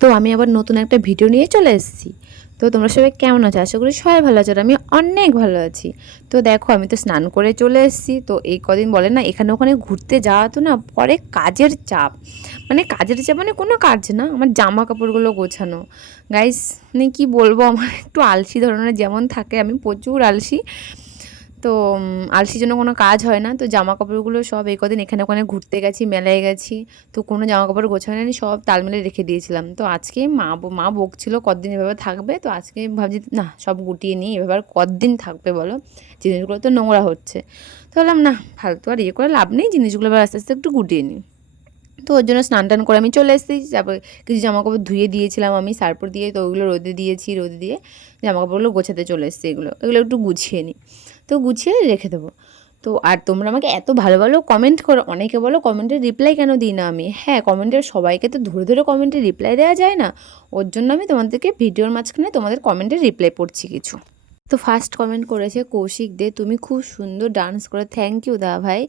তো আমি আবার নতুন একটা ভিডিও নিয়ে চলে এসেছি। তো তোমরা সবাই কেমন আছো? আশা করি সবাই ভালো আছো আমি অনেক ভালো আছি। তো দেখো, আমি তো স্নান করে চলে এসেছি। তো এই কদিন বলে না, এখানে ওখানে ঘুরতে যাওয়া তো না, পরে কাজের চাপ। মানে কাজের চাপ মানে কোনো কাজ না, আমার জামা কাপড়গুলো গোছানো। গাইস মানে কী বলব, আমার একটু আলসি ধরনের যেমন থাকে, আমি প্রচুর আলসি। তো আলসির জন্য কোনো কাজ হয় না। তো জামা কাপড়গুলো সব এই কদিন এখানে ওখানে ঘুরতে গেছি, মেলায় গেছি। তো কোনো জামা কাপড় গোছানো নেই সব তালমেলে রেখে দিয়েছিলাম। তো আজকে মা মা বকছিল কদিন এভাবে থাকবে? তো আজকে ভাবছি, না, সব গুটিয়ে নিই এভাবে আর কতদিন থাকবে বলো? জিনিসগুলো তো নোংরা হচ্ছে। তো বললাম, না, ফালতু আর ইয়ে করে লাভ নেই, জিনিসগুলো এবার আস্তে আস্তে একটু গুটিয়ে নিই। তো ওর জন্য স্নান টান করে আমি চলে এসেছি। তারপর কিছু জামা কাপড় ধুয়ে দিয়েছিলাম আমি, সারপর দিয়ে, তো ওগুলো রোদে দিয়েছি, রোদে দিয়ে জামা কাপড়গুলো গোছাতে চলে এসেছি এগুলো। এগুলো একটু গুছিয়ে নিই। তো গুছিয়ে রেখে দেবো। তো আর তোমরা আমাকে এত ভালো ভালো কমেন্ট করো, অনেকে বলো কমেন্টের রিপ্লাই কেন দিই না আমি? হ্যাঁ কমেন্টের সবাইকে তো ধরে ধরে কমেন্টের রিপ্লাই দেওয়া যায় না। ওর জন্য আমি তোমাদেরকে ভিডিওর মাঝখানে তোমাদের কমেন্টের রিপ্লাই পড়ছি কিছু। তো ফার্স্ট কমেন্ট করেছে কৌশিক দে, তুমি খুব সুন্দর ডান্স করে থ্যাংক ইউ দা ভাই।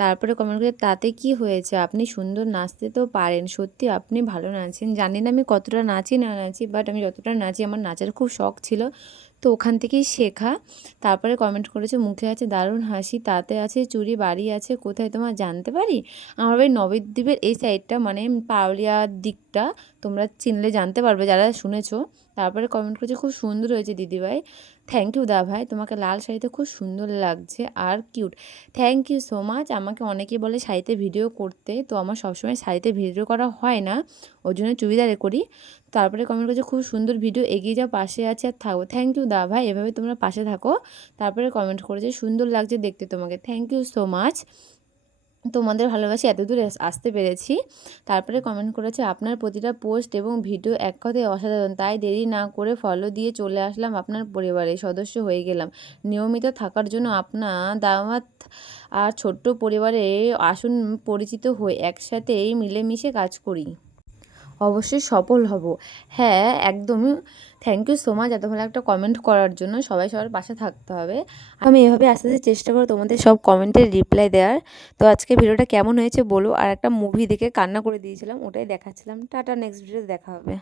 তারপরে কমেন্ট করে তাতে কি হয়েছে? আপনি সুন্দর নাচতে তো পারেন, সত্যি আপনি ভালো নাচেন। জানি না আমি কতটা নাচি, না নাচি বাট আমি যতটা নাচি, আমার নাচের খুব শখ ছিল। তো ওখান থেকেই শেখা। তারপরে কমেন্ট করেছে, মুখে আছে দারুণ হাসি, তাতে আছে চুরি, বাড়ি আছে, কোথায় তোমার জানতে পারি? আমার বাড়ি নবদ্বীপের এই সাইডটা মানে পাউলিয়ার দিকটা তোমরা চিনলে জানতে পারবে যারা শুনেছো। তারপরে কমেন্ট করেছে, খুব সুন্দর হয়েছে দিদিভাই। থ্যাংক ইউ দা ভাই তোমাকে লাল শাড়িতে খুব সুন্দর লাগছে আর cute thank you so much আমাকে অনেকে বলে শাড়িতে ভিডিও করতে, তো আমার সবসময় শাড়িতে ভিডিও করা হয় না। ওই জন্য চুড়িদারে করি। তারপরে কমেন্ট করেছে, খুব সুন্দর ভিডিও, এগিয়ে যাও, পাশে আছে আর থাকব থ্যাংক ইউ দা ভাই, এভাবে তোমরা পাশে থাকো। তারপরে কমেন্ট করেছে, সুন্দর লাগছে দেখতে তোমাকে। থ্যাংক ইউ সো মাচ তোমাদের ভালোবাসি এতদূর আস- আসতে পেরেছি। তারপরে কমেন্ট করেছে, আপনার প্রতিটা পোস্ট এবং ভিডিও এক কথায় অসাধারণ। তাই দেরি না করে ফলো দিয়ে চলে আসলাম আপনার পরিবারে। সদস্য হয়ে গেলাম। নিয়মিত থাকার জন্য আপনার দাওয়াত আর ছোট্ট পরিবারে আসুন, পরিচিত হয়ে একসাথেই মিলেমিশে কাজ করি। অবশ্যই সফল হব। হ্যাঁ একদমই। থ্যাংক ইউ সো মাচ এত ভালো একটা কমেন্ট করার জন্য। সবাই সবার পাশে থাকতে হবে। আমি এভাবে আস্তে আস্তে চেষ্টা করো তোমাদের সব কমেন্টের রিপ্লাই দেওয়ার। তো আজকে ভিডিওটা কেমন হয়েছে বলো। আর একটা মুভি দেখে কান্না করে দিয়েছিলাম, ওটাই দেখাচ্ছিলাম। টাটা নেক্সট ভিডিও দেখা হবে।